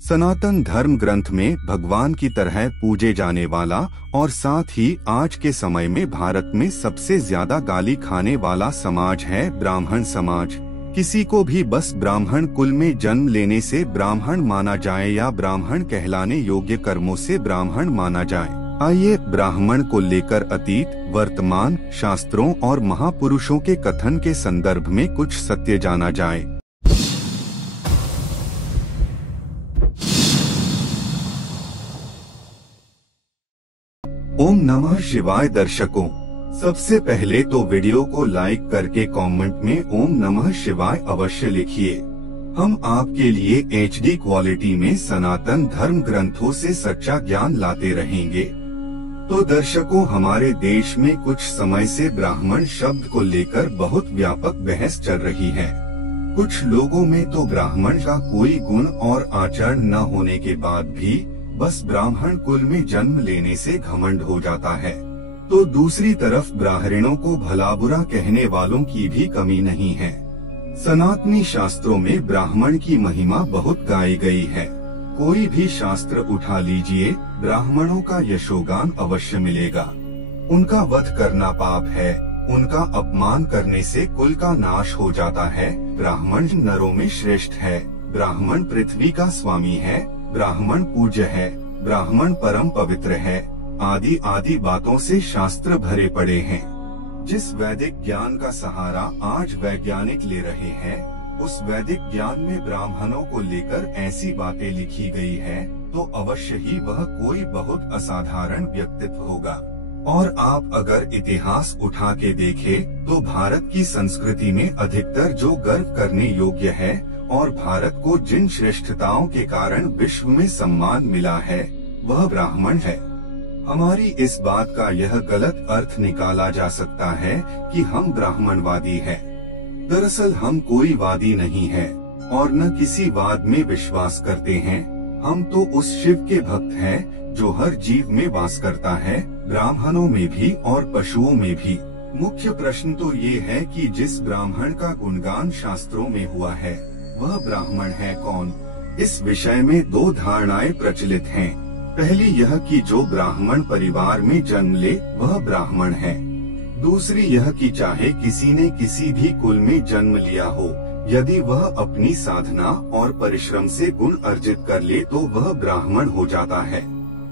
सनातन धर्म ग्रंथ में भगवान की तरह पूजे जाने वाला और साथ ही आज के समय में भारत में सबसे ज्यादा गाली खाने वाला समाज है ब्राह्मण समाज। किसी को भी बस ब्राह्मण कुल में जन्म लेने से ब्राह्मण माना जाए या ब्राह्मण कहलाने योग्य कर्मों से ब्राह्मण माना जाए। आइए ब्राह्मण को लेकर अतीत, वर्तमान, शास्त्रों और महापुरुषों के कथन के संदर्भ में कुछ सत्य जाना जाए। ओम नमः शिवाय दर्शकों, सबसे पहले तो वीडियो को लाइक करके कमेंट में ओम नमः शिवाय अवश्य लिखिए। हम आपके लिए HD क्वालिटी में सनातन धर्म ग्रंथों से सच्चा ज्ञान लाते रहेंगे। तो दर्शकों, हमारे देश में कुछ समय से ब्राह्मण शब्द को लेकर बहुत व्यापक बहस चल रही है। कुछ लोगों में तो ब्राह्मण का कोई गुण और आचरण न होने के बाद भी बस ब्राह्मण कुल में जन्म लेने से घमंड हो जाता है, तो दूसरी तरफ ब्राह्मणों को भला बुरा कहने वालों की भी कमी नहीं है। सनातनी शास्त्रों में ब्राह्मण की महिमा बहुत गाई गई है। कोई भी शास्त्र उठा लीजिए, ब्राह्मणों का यशोगान अवश्य मिलेगा। उनका वध करना पाप है, उनका अपमान करने से कुल का नाश हो जाता है। ब्राह्मण नरों में श्रेष्ठ है, ब्राह्मण पृथ्वी का स्वामी है, ब्राह्मण पूज्य है, ब्राह्मण परम पवित्र है, आदि आदि बातों से शास्त्र भरे पड़े हैं। जिस वैदिक ज्ञान का सहारा आज वैज्ञानिक ले रहे हैं, उस वैदिक ज्ञान में ब्राह्मणों को लेकर ऐसी बातें लिखी गई है, तो अवश्य ही वह कोई बहुत असाधारण व्यक्तित्व होगा। और आप अगर इतिहास उठा के देखें, तो भारत की संस्कृति में अधिकतर जो गर्व करने योग्य है और भारत को जिन श्रेष्ठताओं के कारण विश्व में सम्मान मिला है, वह ब्राह्मण है। हमारी इस बात का यह गलत अर्थ निकाला जा सकता है कि हम ब्राह्मणवादी हैं। दरअसल हम कोई वादी नहीं है और न किसी वाद में विश्वास करते हैं। हम तो उस शिव के भक्त हैं जो हर जीव में वास करता है, ब्राह्मणों में भी और पशुओं में भी। मुख्य प्रश्न तो ये है कि जिस ब्राह्मण का गुणगान शास्त्रों में हुआ है, वह ब्राह्मण है कौन? इस विषय में दो धारणाएं प्रचलित हैं। पहली यह कि जो ब्राह्मण परिवार में जन्म ले वह ब्राह्मण है। दूसरी यह कि चाहे किसी ने किसी भी कुल में जन्म लिया हो, यदि वह अपनी साधना और परिश्रम से गुण अर्जित कर ले तो वह ब्राह्मण हो जाता है।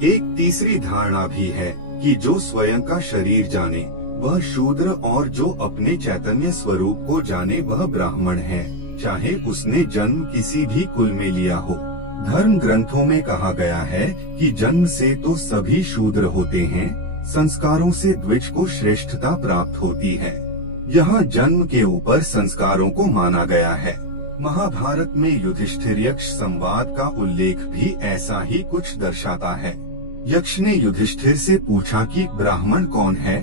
एक तीसरी धारणा भी है कि जो स्वयं का शरीर जाने वह शूद्र और जो अपने चैतन्य स्वरूप को जाने वह ब्राह्मण है, चाहे उसने जन्म किसी भी कुल में लिया हो। धर्म ग्रंथों में कहा गया है कि जन्म से तो सभी शूद्र होते हैं, संस्कारों से द्विज को श्रेष्ठता प्राप्त होती है। यहाँ जन्म के ऊपर संस्कारों को माना गया है। महाभारत में युधिष्ठिर यक्ष संवाद का उल्लेख भी ऐसा ही कुछ दर्शाता है। यक्ष ने युधिष्ठिर से पूछा कि ब्राह्मण कौन है?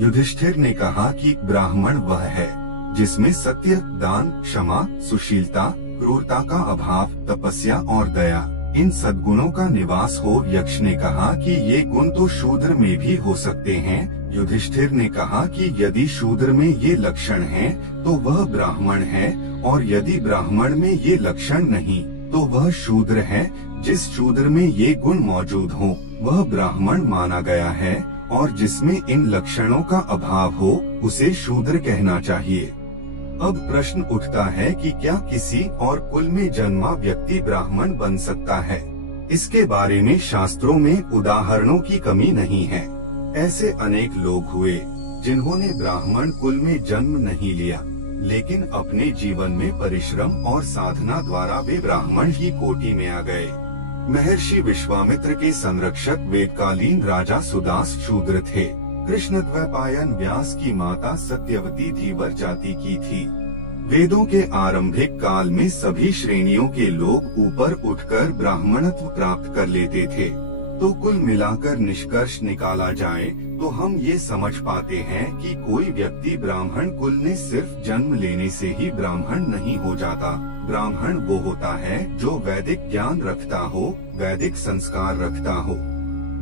युधिष्ठिर ने कहा कि ब्राह्मण वह है जिसमें सत्य, दान, क्षमा, सुशीलता, क्रूरता का अभाव, तपस्या और दया, इन सद्गुणों का निवास हो। यक्ष ने कहा कि ये गुण तो शूद्र में भी हो सकते हैं। युधिष्ठिर ने कहा कि यदि शूद्र में ये लक्षण हैं, तो वह ब्राह्मण है, और यदि ब्राह्मण में ये लक्षण नहीं, तो वह शूद्र है। जिस शूद्र में ये गुण मौजूद हो, वह ब्राह्मण माना गया है, और जिसमें इन लक्षणों का अभाव हो, उसे शूद्र कहना चाहिए। अब प्रश्न उठता है कि क्या किसी और कुल में जन्मा व्यक्ति ब्राह्मण बन सकता है? इसके बारे में शास्त्रों में उदाहरणों की कमी नहीं है। ऐसे अनेक लोग हुए जिन्होंने ब्राह्मण कुल में जन्म नहीं लिया, लेकिन अपने जीवन में परिश्रम और साधना द्वारा वे ब्राह्मण ही कोटि में आ गए। महर्षि विश्वामित्र के संरक्षक वेदकालीन राजा सुदास शूद्र थे। कृष्णद्वैपायन व्यास की माता सत्यवती धीवर जाति की थी। वेदों के आरंभिक काल में सभी श्रेणियों के लोग ऊपर उठकर ब्राह्मणत्व प्राप्त कर लेते थे। तो कुल मिलाकर निष्कर्ष निकाला जाए तो हम ये समझ पाते हैं कि कोई व्यक्ति ब्राह्मण कुल में सिर्फ जन्म लेने से ही ब्राह्मण नहीं हो जाता। ब्राह्मण वो होता है जो वैदिक ज्ञान रखता हो, वैदिक संस्कार रखता हो,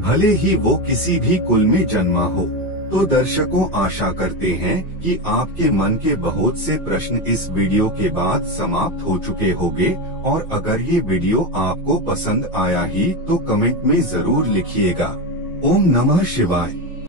भले ही वो किसी भी कुल में जन्मा हो। तो दर्शकों, आशा करते हैं कि आपके मन के बहुत से प्रश्न इस वीडियो के बाद समाप्त हो चुके होंगे, और अगर ये वीडियो आपको पसंद आया ही तो कमेंट में जरूर लिखिएगा। ओम नमः शिवाय।